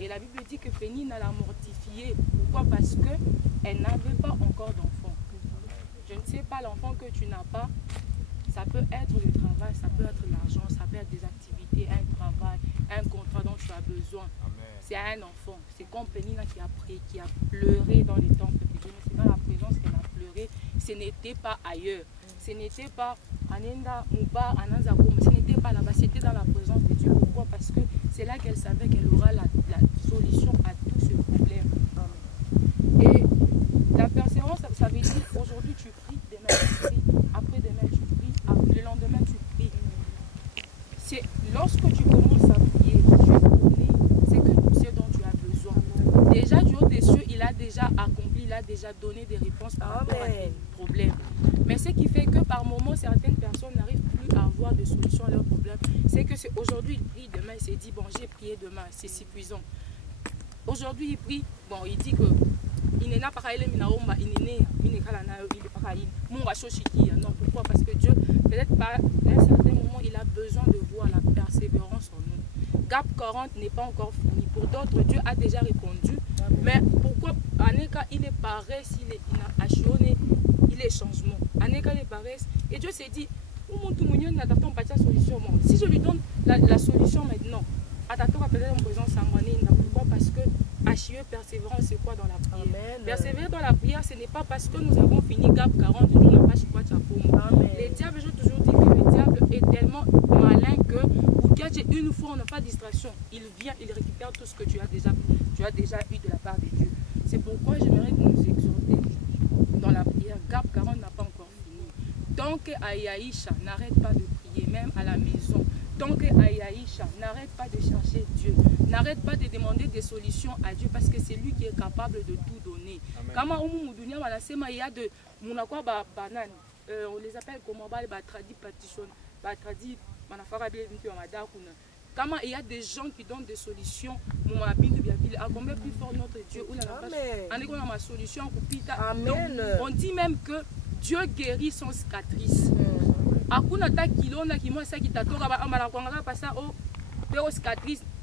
Et la Bible dit que Pénine l'a mortifiée. Pourquoi? Parce qu'elle n'avait pas encore d'enfant. Je ne sais pas, l'enfant que tu n'as pas, ça peut être le travail, ça peut être l'argent, ça peut être des activités, un travail, un contrat dont tu as besoin. C'est un enfant. C'est comme Pénine qui a pleuré dans les temples de Dieu. C'est dans la présence qu'elle a pleuré. Ce n'était pas ailleurs. Ce n'était pas Anenda Mouba, Ananzakoum. Ce n'était pas là-bas. C'était dans la présence de Dieu. Pourquoi? Parce que c'est là qu'elle savait qu'elle aura la solution à tout ce problème. Et la persévérance, ça veut dire aujourd'hui tu pries, demain tu pries, après-demain tu pries, le lendemain tu pries. C'est lorsque tu commences à prier, Dieu connaît ce dont tu as besoin. Déjà du haut des cieux, il a déjà accompli, il a déjà donné des réponses par rapport à tes problèmes. Mais ce qui fait que par moments, certaines personnes n'arrivent plus à avoir de solution à leurs problèmes, c'est que aujourd'hui il prie, demain il s'est dit, bon j'ai prié demain, c'est suffisant. Aujourd'hui il prie, bon il dit que non, pourquoi? Parce que Dieu, peut-être par un certain moment, il a besoin de voir la persévérance en nous. Gap 40 n'est pas encore fini. Pour d'autres, Dieu a déjà répondu. Mais pourquoi? Aneka, il est paresse, il est changement. Aneka, il est paresse. Et Dieu s'est dit, si je lui donne la solution maintenant, pourquoi? Parce que Achille, persévérance, c'est quoi dans la prière? Amen. Persévérer dans la prière, ce n'est pas parce que nous avons fini Gap 40, nous n'avons pas choisi de Les diables, je toujours dis que le diable est tellement malin que pour qu'il y ait une fois, on n'a pas de distraction. Il vient, il récupère tout ce que tu as déjà eu de la part de Dieu. C'est pourquoi j'aimerais que nous exhorter dans la prière. Gap 40 n'a pas encore fini. Tant que Aïaïcha n'arrête pas de prier, même à la maison, tant que Aïaïcha n'arrête pas de chercher Dieu, n'arrête pas de demander des solutions à Dieu parce que c'est lui qui est capable de tout donner. Il y a de on les appelle comment comment il y a des gens qui donnent des solutions. À combien plus fort notre Dieu? Donc, on dit même que Dieu guérit sans cicatrice.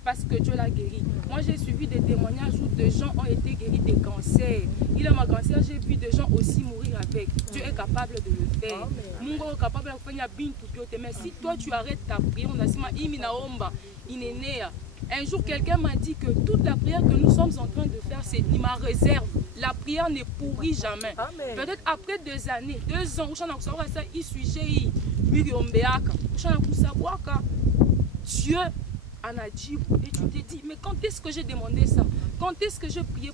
Parce que Dieu l'a guéri. Moi j'ai suivi des témoignages où des gens ont été guéris des cancers. Il a ma cancer, j'ai vu des gens aussi mourir avec. Dieu est capable de le faire. Mais si toi tu arrêtes ta prière, un jour quelqu'un m'a dit que toute la prière que nous sommes en train de faire, c'est ma réserve. La prière ne pourrit jamais. Peut-être après 2 années, 2 ans, Dieu en a dit, et tu te dis, mais quand est-ce que j'ai demandé ça? Quand est-ce que j'ai prié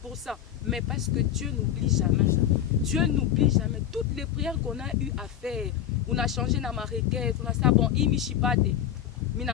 pour ça? Mais parce que Dieu n'oublie jamais. Dieu n'oublie jamais. Toutes les prières qu'on a eu à faire, on a changé dans ma requête, on a dit, bon,